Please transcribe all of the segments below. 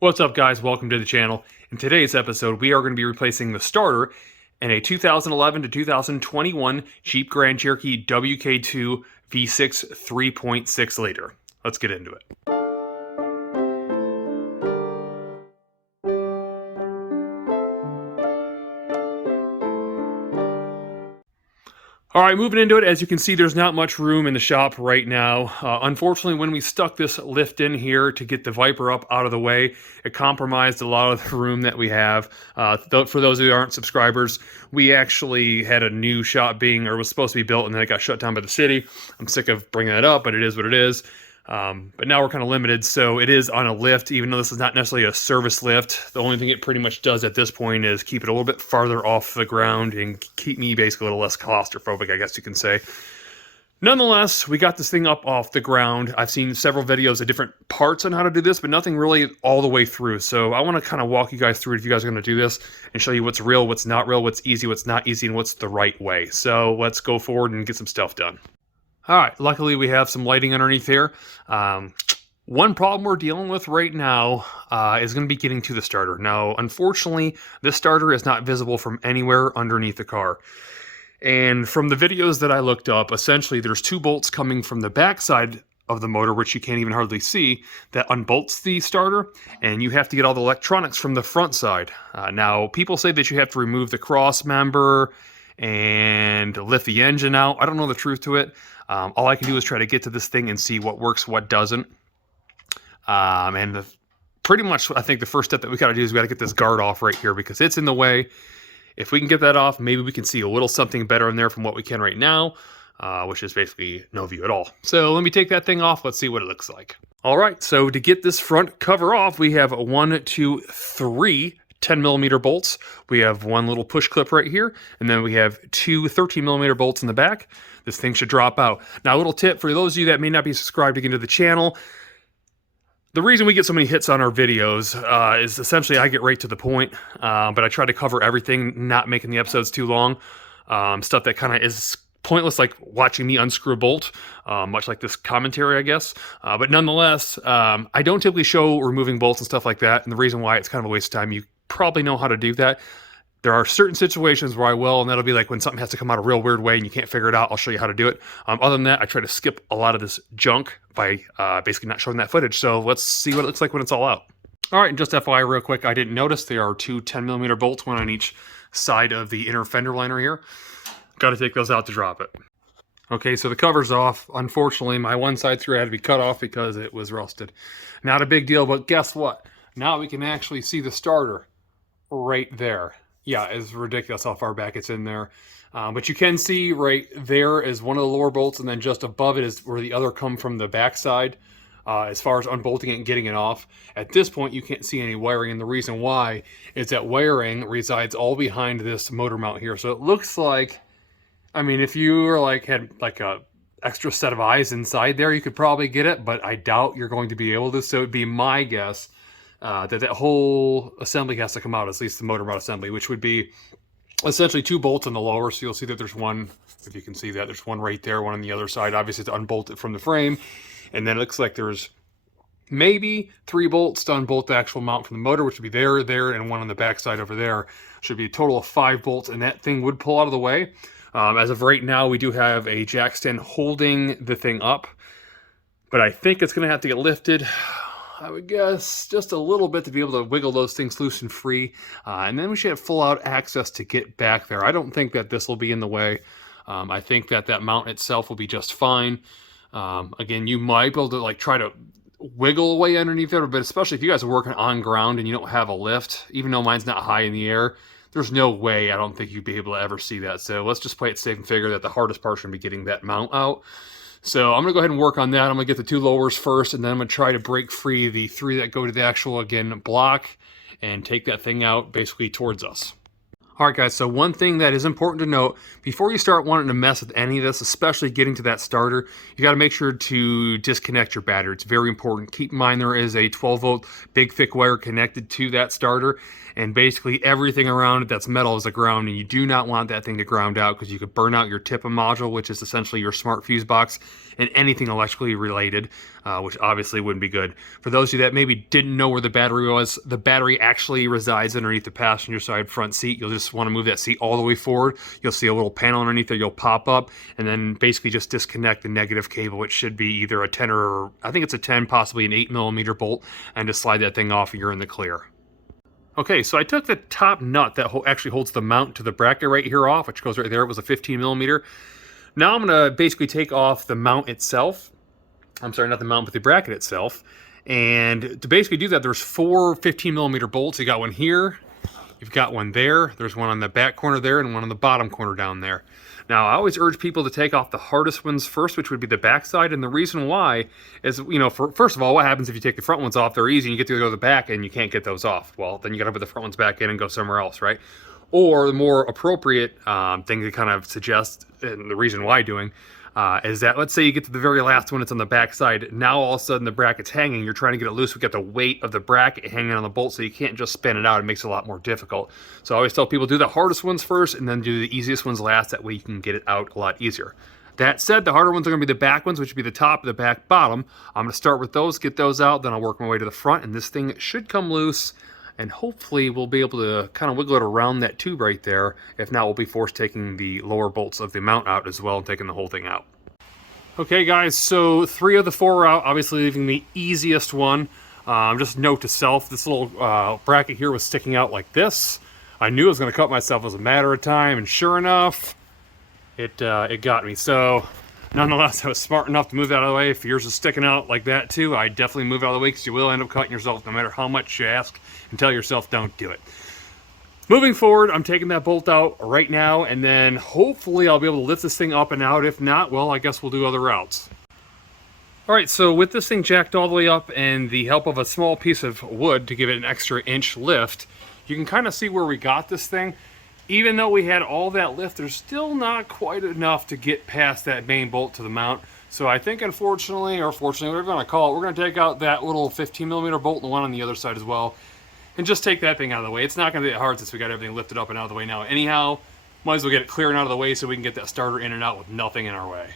What's up, guys? Welcome to the channel. In today's episode, we are going to be replacing the starter in a 2011 to 2021 Jeep Grand Cherokee WK2 V6 3.6 liter. Let's get into it. All right, moving into it, as you can see, there's not much room in the shop right now. Unfortunately, when we stuck this lift in here to get the Viper up out of the way, it compromised a lot of the room that we have. For those who aren't subscribers, we actually had a new shop was supposed to be built, and then it got shut down by the city. I'm sick of bringing that up, but it is what it is. But now we're kind of limited, so it is on a lift, even though this is not necessarily a service lift. The only thing it pretty much does at this point is keep it a little bit farther off the ground and keep me basically a little less claustrophobic, I guess you can say. Nonetheless, we got this thing up off the ground. I've seen several videos of different parts on how to do this, but nothing really all the way through. So I want to kind of walk you guys through it if you guys are going to do this and show you what's real, what's not real, what's easy, what's not easy, and what's the right way. So let's go forward and get some stuff done. All right, luckily we have some lighting underneath here. One problem we're dealing with right now is going to be getting to the starter. Now, unfortunately, this starter is not visible from anywhere underneath the car. And from the videos that I looked up, essentially there's two bolts coming from the backside of the motor, which you can't even hardly see, that unbolts the starter, and you have to get all the electronics from the front side. Now, people say that you have to remove the cross member and lift the engine out. I don't know the truth to it. All I can do is try to get to this thing and see what works, what doesn't. Pretty much, I think the first step that we got to do is we got to get this guard off right here because it's in the way. If we can get that off, maybe we can see a little something better in there from what we can right now, which is basically no view at all. So let me take that thing off. Let's see what it looks like. All right, so to get this front cover off, we have 1, 2, 3 10mm bolts. We have one little push clip right here, and then we have two 13mm bolts in the back. This thing should drop out. Now, a little tip for those of you that may not be subscribed again to the channel, the reason we get so many hits on our videos is essentially I get right to the point, but I try to cover everything, not making the episodes too long. Stuff that kind of is pointless, like watching me unscrew a bolt, much like this commentary, I guess. But nonetheless, I don't typically show removing bolts and stuff like that, and the reason why it's kind of a waste of time, you probably know how to do that. There are certain situations where I will, and that'll be like when something has to come out a real weird way and you can't figure it out, I'll show you how to do it. Other than that, I try to skip a lot of this junk by basically not showing that footage. So let's see what it looks like when it's all out. All right, and just FYI real quick, I didn't notice there are two 10mm bolts, one on each side of the inner fender liner here. Got to take those out to drop it. Okay, so the cover's off. Unfortunately, my one side through had to be cut off because it was rusted. Not a big deal, but guess what? Now we can actually see the starter right there. Yeah, it's ridiculous how far back it's in there. But you can see right there is one of the lower bolts, and then just above it is where the other come from the backside. As far as unbolting it and getting it off. At this point, you can't see any wiring, and the reason why is that wiring resides all behind this motor mount here. So it looks like, I mean, if you were had a extra set of eyes inside there, you could probably get it, but I doubt you're going to be able to. So it'd be my guess that whole assembly has to come out, at least the motor mount assembly, which would be essentially two bolts on the lower. So you'll see that there's one, if you can see that, there's one right there, one on the other side, obviously to unbolt it from the frame. And then it looks like there's maybe 3 bolts to unbolt the actual mount from the motor, which would be there, and one on the back side over there. Should be a total of 5 bolts, and that thing would pull out of the way. As of right now, we do have a jack stand holding the thing up, but I think it's going to have to get lifted, I would guess, just a little bit to be able to wiggle those things loose and free. And then we should have full out access to get back there. I don't think that this will be in the way. I think that mount itself will be just fine. Again, you might be able to try to wiggle away underneath there, but especially if you guys are working on ground and you don't have a lift, even though mine's not high in the air, there's no way I don't think you'd be able to ever see that. So let's just play it safe and figure that the hardest part's going to be getting that mount out. So I'm going to go ahead and work on that. I'm going to get the 2 lowers first, and then I'm going to try to break free the 3 that go to the actual, again, block and take that thing out basically towards us. All right, guys, so one thing that is important to note, before you start wanting to mess with any of this, especially getting to that starter, you got to make sure to disconnect your battery. It's very important. Keep in mind there is a 12-volt big thick wire connected to that starter, and basically everything around it that's metal is a ground, and you do not want that thing to ground out because you could burn out your TIPA module, which is essentially your smart fuse box, in anything electrically related, which obviously wouldn't be good. For those of you that maybe didn't know where the battery was, the battery actually resides underneath the passenger side front seat. You'll just want to move that seat all the way forward. You'll see a little panel underneath there. You'll pop up and then basically just disconnect the negative cable, which should be either a 10 or I think it's a 10, possibly an 8mm bolt, and just slide that thing off and you're in the clear. Okay, so I took the top nut that actually holds the mount to the bracket right here off, which goes right there. It was a 15mm. Now I'm going to basically take off the mount itself. I'm sorry, not the mount, but the bracket itself. And to basically do that, there's 4 15mm bolts. You got one here, you've got one there, there's one on the back corner there, and one on the bottom corner down there. Now, I always urge people to take off the hardest ones first, which would be the back side, and the reason why is, you know, first of all, what happens if you take the front ones off? They're easy, and you get to go to the back, and you can't get those off. Well, then you gotta put the front ones back in and go somewhere else, right? Or the more appropriate thing to kind of suggest, and the reason why doing, is that let's say you get to the very last one, it's on the back side. Now all of a sudden the bracket's hanging, you're trying to get it loose, we got the weight of the bracket hanging on the bolt, so you can't just spin it out. It makes it a lot more difficult. So I always tell people do the hardest ones first and then do the easiest ones last. That way you can get it out a lot easier. That said, the harder ones are going to be the back ones, which would be the top, the back, bottom. I'm going to start with those, get those out, then I'll work my way to the front, and this thing should come loose. And hopefully we'll be able to kind of wiggle it around that tube right there. If not, we'll be forced taking the lower bolts of the mount out as well and taking the whole thing out. Okay guys, so 3 of the 4 are out, obviously leaving the easiest one. Just note to self, this little bracket here was sticking out like this. I knew I was going to cut myself as a matter of time, and sure enough, it got me. So nonetheless, I was smart enough to move that out of the way. If yours is sticking out like that too, I definitely move it out of the way, because you will end up cutting yourself no matter how much you ask, and tell yourself don't do it. Moving forward, I'm taking that bolt out right now, and then hopefully I'll be able to lift this thing up and out. If not, well, I guess we'll do other routes. All right, so with this thing jacked all the way up and the help of a small piece of wood to give it an extra inch lift, you can kind of see where we got this thing. Even though we had all that lift, there's still not quite enough to get past that main bolt to the mount. So I think unfortunately, or fortunately, whatever you want to call it, we're going to take out that little 15mm bolt and the one on the other side as well, and just take that thing out of the way. It's not going to be that hard since we got everything lifted up and out of the way now. Anyhow, might as well get it clear and out of the way so we can get that starter in and out with nothing in our way.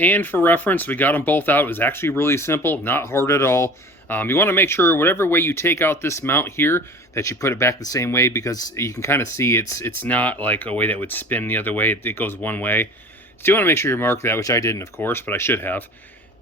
And for reference, we got them both out. It was actually really simple, not hard at all. You want to make sure whatever way you take out this mount here, that you put it back the same way, because you can kind of see it's not like a way that would spin the other way. It goes one way. So you want to make sure you mark that, which I didn't, of course, but I should have.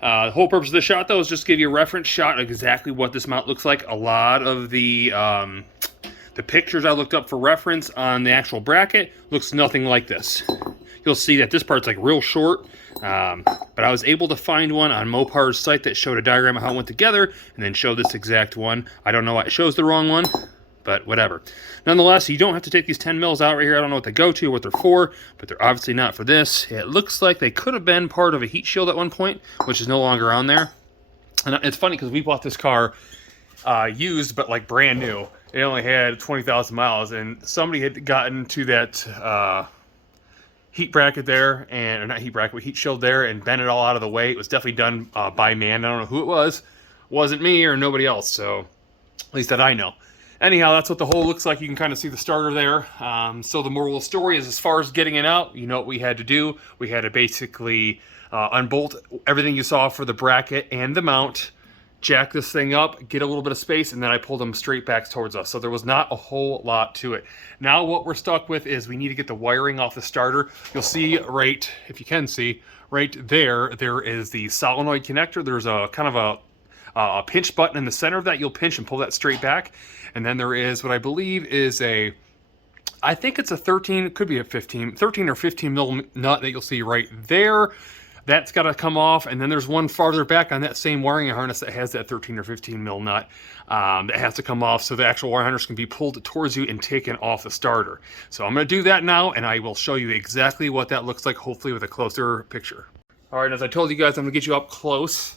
The whole purpose of the shot, though, is just to give you a reference shot of exactly what this mount looks like. A lot of the pictures I looked up for reference on the actual bracket looks nothing like this. You'll see that this part's like real short, but I was able to find one on Mopar's site that showed a diagram of how it went together and then showed this exact one. I don't know why it shows the wrong one, but whatever. Nonetheless, you don't have to take these 10 mils out right here. I don't know what they go to or what they're for, but they're obviously not for this. It looks like they could have been part of a heat shield at one point, which is no longer on there. And it's funny because we bought this car used, but like brand new. It only had 20,000 miles, and somebody had gotten to that heat bracket there, and or not heat bracket, but heat shield there, and bent it all out of the way. It was definitely done by man. I don't know who it was. It wasn't me or nobody else, so at least that I know. Anyhow, that's what the hole looks like. You can kind of see the starter there. So the moral of the story is, as far as getting it out, you know what we had to do. We had to basically unbolt everything you saw for the bracket and the mount, jack this thing up, get a little bit of space, and then I pulled them straight back towards us. So there was not a whole lot to it. Now what we're stuck with is we need to get the wiring off the starter. You'll see right, if you can see, right there, there is the solenoid connector. There's a kind of a pinch button in the center of that. You'll pinch and pull that straight back. And then there is what I believe is a, I think it's a 13, it could be a 13 or 15 mil nut that you'll see right there. That's got to come off, and then there's one farther back on that same wiring harness that has that 13 or 15 mil nut that has to come off, so the actual wire harness can be pulled towards you and taken off the starter. So I'm going to do that now, and I will show you exactly what that looks like, hopefully with a closer picture. All right, as I told you guys, I'm going to get you up close,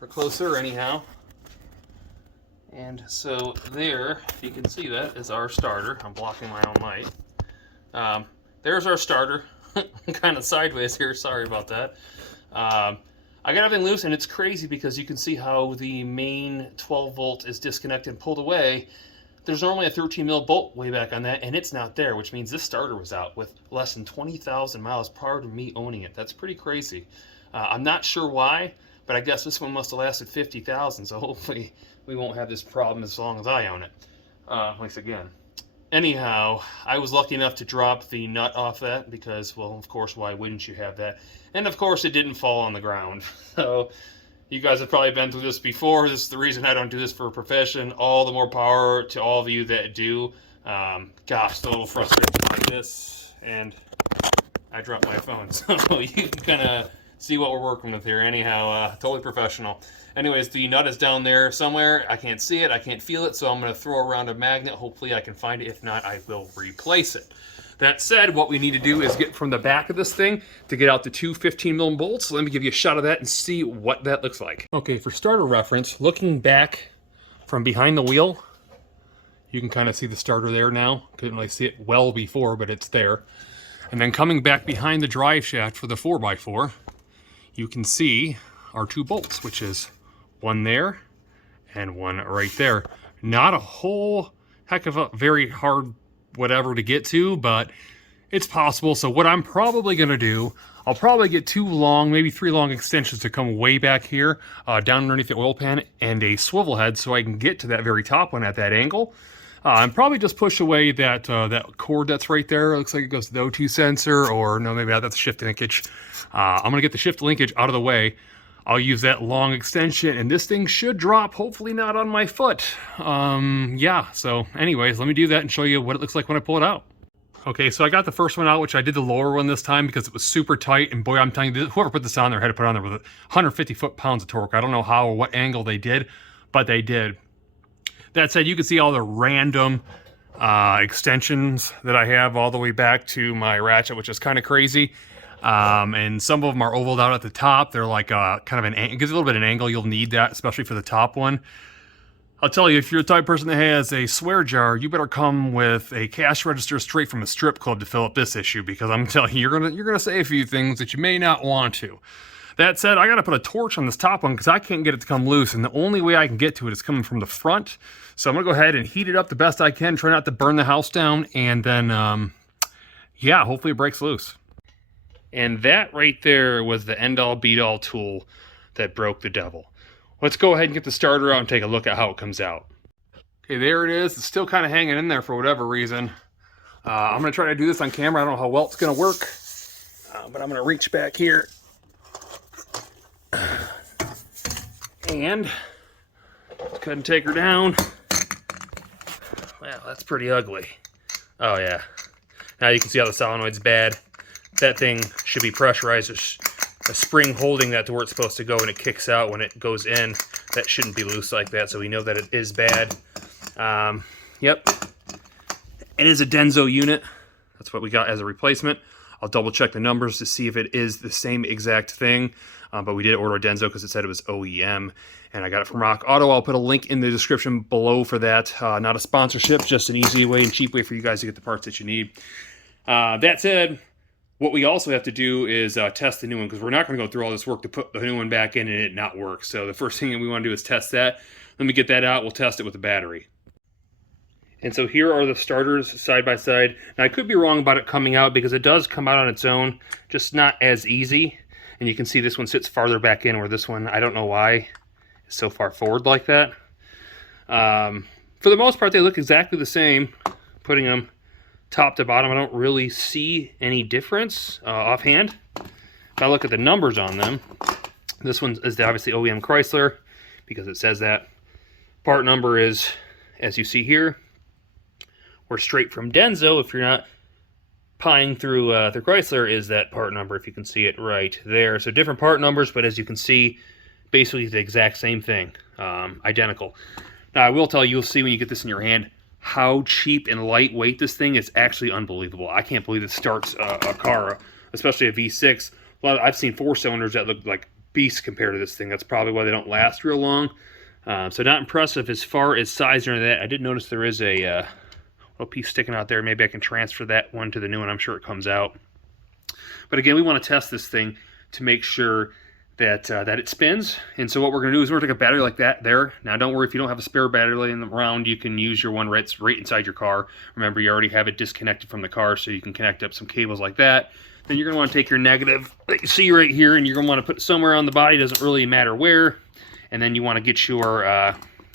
or closer anyhow. And so there, if you can see that, is our starter. I'm blocking my own light. There's our starter. I'm kind of sideways here, sorry about that. I got everything loose, and it's crazy because you can see how the main 12 volt is disconnected and pulled away. There's normally a 13 mil bolt way back on that, and it's not there, which means this starter was out with less than 20,000 miles prior to me owning it. That's pretty crazy. I'm not sure why, but I guess this one must have lasted 50,000, so hopefully we won't have this problem as long as I own it. Once again. Anyhow, I was lucky enough to drop the nut off that because, well, of course, why wouldn't you have that? And of course, it didn't fall on the ground. So you guys have probably been through this before. This is the reason I don't do this for a profession. All the more power to all of you that do. Gosh, a little frustrated like this, and I dropped my phone, so you can kind of see what we're working with here. Anyhow, totally professional. Anyways, the nut is down there somewhere. I can't see it, I can't feel it, so I'm going to throw around a magnet. Hopefully I can find it. If not, I will replace it. That said, what we need to do is get from the back of this thing to get out the two 15mm bolts. So let me give you a shot of that and see what that looks like. Okay, for starter reference, looking back from behind the wheel, you can kind of see the starter there now. Couldn't really see it well before, but it's there. And then coming back behind the drive shaft for the 4x4, you can see our two bolts, which is one there and one right there. Not a whole heck of a very hard whatever to get to, but it's possible. So what I'm probably going to do, I'll probably get two long, maybe three long extensions to come way back here, down underneath the oil pan, and a swivel head so I can get to that very top one at that angle. And probably just push away that that cord that's right there. It looks like it goes to the O2 sensor, or no, maybe that's a shift linkage. I'm going to get the shift linkage out of the way. I'll use that long extension, and this thing should drop, hopefully not on my foot. Yeah, so anyways, let me do that and show you what it looks like when I pull it out. Okay, so I got the first one out, which I did the lower one this time because it was super tight, and boy, I'm telling you, whoever put this on there had to put it on there with 150 foot-pounds of torque. I don't know how or what angle they did, but they did. That said, you can see all the random extensions that I have all the way back to my ratchet, which is kind of crazy. And some of them are ovaled out at the top. They're like kind of an angle. It gives a little bit of an angle. You'll need that, especially for the top one. I'll tell you, if you're the type of person that has a swear jar, you better come with a cash register straight from a strip club to fill up this issue, because I'm telling you, you're gonna say a few things that you may not want to. That said, I gotta put a torch on this top one because I can't get it to come loose, and the only way I can get to it is coming from the front. So I'm gonna go ahead and heat it up the best I can, try not to burn the house down, and then, yeah, hopefully it breaks loose. And that right there was the end-all be-all tool that broke the devil. Let's go ahead and get the starter out and take a look at how it comes out. Okay, there it is. It's still kind of hanging in there for whatever reason. I'm gonna try to do this on camera. I don't know how well it's gonna work, but I'm gonna reach back here. And go ahead and take her down. Wow, that's pretty ugly. Oh yeah. Now you can see how the solenoid's bad. That thing should be pressurized. There's a spring holding that to where it's supposed to go, and it kicks out when it goes in. That shouldn't be loose like that, so we know that it is bad. Yep. It is a Denso unit. That's what we got as a replacement. I'll double check the numbers to see if it is the same exact thing. But we did order a Denso because it said it was OEM, and I got it from Rock Auto. I'll put a link in the description below for that. Not a sponsorship, just an easy way and cheap way for you guys to get the parts that you need. That said, what we also have to do is test the new one, because we're not going to go through all this work to put the new one back in and it not work. So the first thing that we want to do is test that. Let me get that out. We'll test it with the battery. And so here are the starters side by side. Now I could be wrong about it coming out, because it does come out on its own, just not as easy. And you can see this one sits farther back in, where this one, I don't know why, is so far forward like that. For the most part, they look exactly the same. Putting them top to bottom, I don't really see any difference offhand. If I look at the numbers on them, this one is obviously OEM Chrysler, because it says that. Part number is, as you see here, we're straight from Denso. If you're not pieing through Chrysler, is that part number, if you can see it right there. So different part numbers, but as you can see, basically the exact same thing, identical. Now I will tell you, you'll see when you get this in your hand, how cheap and lightweight this thing is. Actually unbelievable. I can't believe it starts a car, especially a V6. I've seen 4-cylinders that look like beasts compared to this thing. That's probably why they don't last real long. So not impressive as far as size or that. I did notice there is a little piece sticking out there. Maybe I can transfer that one to the new one. I'm sure it comes out. But again, we want to test this thing to make sure that that it spins. And so what we're going to do is we're going to take a battery like that there. Now don't worry if you don't have a spare battery laying around, you can use your one right inside your car. Remember, you already have it disconnected from the car, so you can connect up some cables like that then you're going to want to take your negative that you see right here, and you're going to want to put it somewhere on the body. Doesn't really matter where. And then you want to get your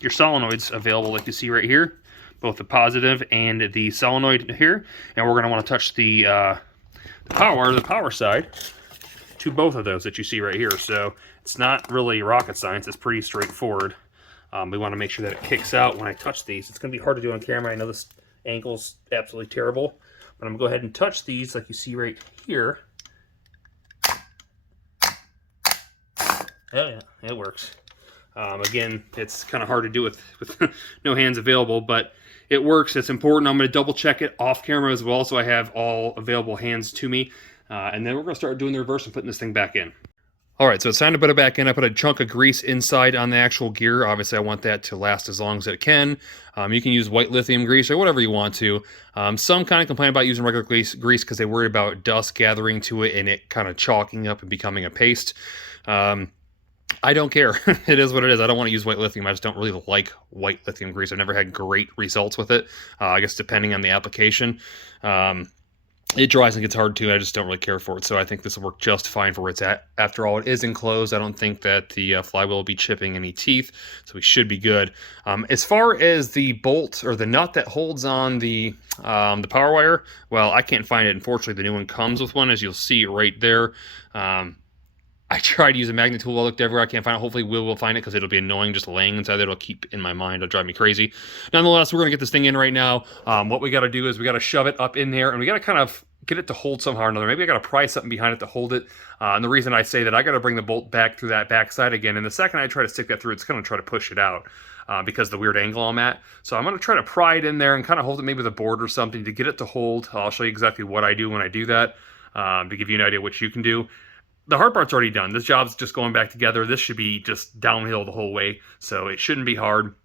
solenoids available, like you see right here, both the positive and the solenoid here. And we're going to want to touch the power side to both of those that you see right here. So it's not really rocket science. It's pretty straightforward. We want to make sure that it kicks out when I touch these. It's going to be hard to do on camera. I know this angle's absolutely terrible. But I'm going to go ahead and touch these like you see right here. Oh yeah, it works. Again, it's kind of hard to do with no hands available, but it works. It's important. I'm going to double check it off camera as well, so I have all available hands to me. And then we're going to start doing the reverse and putting this thing back in. All right, so it's time to put it back in. I put a chunk of grease inside on the actual gear. Obviously, I want that to last as long as it can. You can use white lithium grease or whatever you want to. Some kind of complain about using regular grease because they worry about dust gathering to it and it kind of chalking up and becoming a paste. I don't care. It is what it is. I don't want to use white lithium. I just don't really like white lithium grease. I've never had great results with it. I guess depending on the application. It dries and gets hard too. I just don't really care for it. So I think this will work just fine for where it's at. After all, it is enclosed. I don't think that the flywheel will be chipping any teeth. So we should be good. As far as the bolt or the nut that holds on the power wire, well, I can't find it. Unfortunately, the new one comes with one, as you'll see right there. I tried to use a magnet tool. I looked everywhere. I can't find it. Hopefully will find it because it'll be annoying just laying inside there. It'll keep in my mind. It'll drive me crazy. Nonetheless, we're going to get this thing in right now. What we got to do is we got to shove it up in there, and we got to kind of get it to hold somehow or another. Maybe I got to pry something behind it to hold it. And the reason I say that, I got to bring the bolt back through that back side again. And the second I try to stick that through, it's going to try to push it out because of the weird angle I'm at. So I'm going to try to pry it in there and kind of hold it maybe with a board or something to get it to hold. I'll show you exactly what I do when I do that to give you an idea what you can do. The hard part's already done. This job's just going back together. This should be just downhill the whole way, so it shouldn't be hard.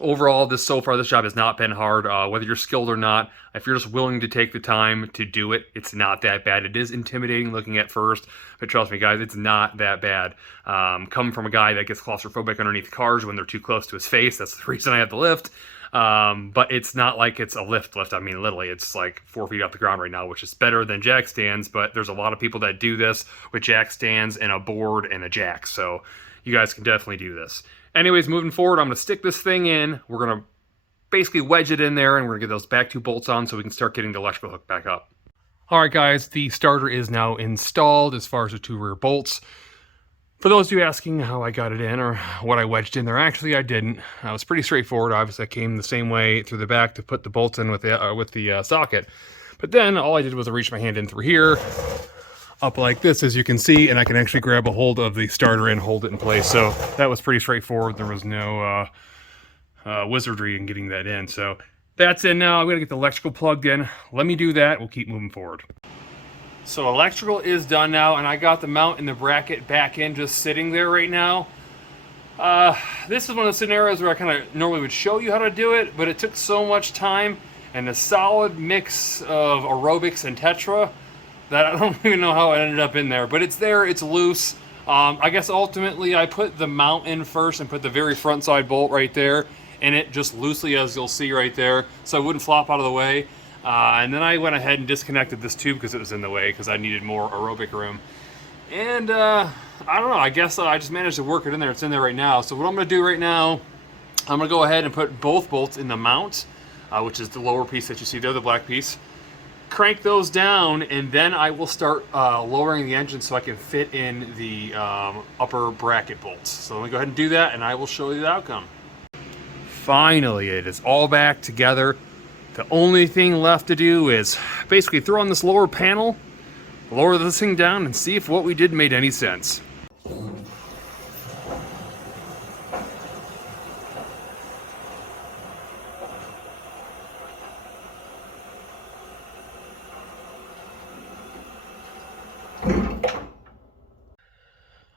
Overall, so far, this job has not been hard. Whether you're skilled or not, if you're just willing to take the time to do it, it's not that bad. It is intimidating looking at first, but trust me, guys, it's not that bad. Coming from a guy that gets claustrophobic underneath cars when they're too close to his face, that's the reason I have the lift. But it's not like it's a lift. I mean, literally, it's like 4 feet off the ground right now, which is better than jack stands, but there's a lot of people that do this with jack stands and a board and a jack, so you guys can definitely do this. Anyways, moving forward, I'm going to stick this thing in. We're going to basically wedge it in there, and we're going to get those back two bolts on so we can start getting the electrical hook back up. All right, guys, the starter is now installed as far as the two rear bolts. For those of you asking how I got it in or what I wedged in there, actually I didn't. It was pretty straightforward. Obviously, I came the same way through the back to put the bolts in with the socket. But then all I did was I reached my hand in through here, up like this, as you can see, and I can actually grab a hold of the starter and hold it in place. So that was pretty straightforward. There was no wizardry in getting that in. So that's in now. I'm going to get the electrical plugged in. Let me do that. We'll keep moving forward. So electrical is done now, and I got the mount and the bracket back in, just sitting there right now. This is one of the scenarios where I kind of normally would show you how to do it, but it took so much time and a solid mix of aerobics and tetra that I don't even know how it ended up in there. But it's there, it's loose. I guess ultimately I put the mount in first and put the very front side bolt right there in it, just loosely, as you'll see right there, so it wouldn't flop out of the way. And then I went ahead and disconnected this tube because it was in the way, because I needed more aerobic room. And I don't know, I guess I just managed to work it in there. It's in there right now. So what I'm going to do right now, I'm going to go ahead and put both bolts in the mount, which is the lower piece that you see there, the black piece. Crank those down, and then I will start lowering the engine so I can fit in the upper bracket bolts. So let me go ahead and do that, and I will show you the outcome. Finally, it is all back together. The only thing left to do is basically throw on this lower panel, lower this thing down, and see if what we did made any sense.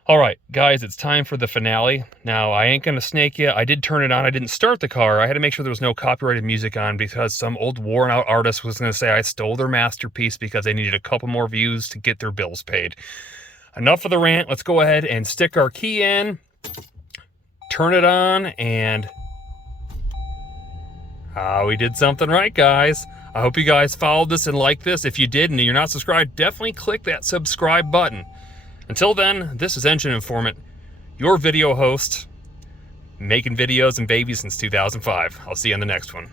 All right, guys, it's time for the finale. Now, I ain't gonna snake you. I did turn it on. I didn't start the car. I had to make sure there was no copyrighted music on because some old worn out artist was gonna say I stole their masterpiece because they needed a couple more views to get their bills paid. Enough of the rant. Let's go ahead and stick our key in, turn it on, and we did something right, guys. I hope you guys followed this and liked this. If you did and you're not subscribed, definitely click that subscribe button. Until then, this is Engine Informant, your video host, making videos and babies since 2005. I'll see you on the next one.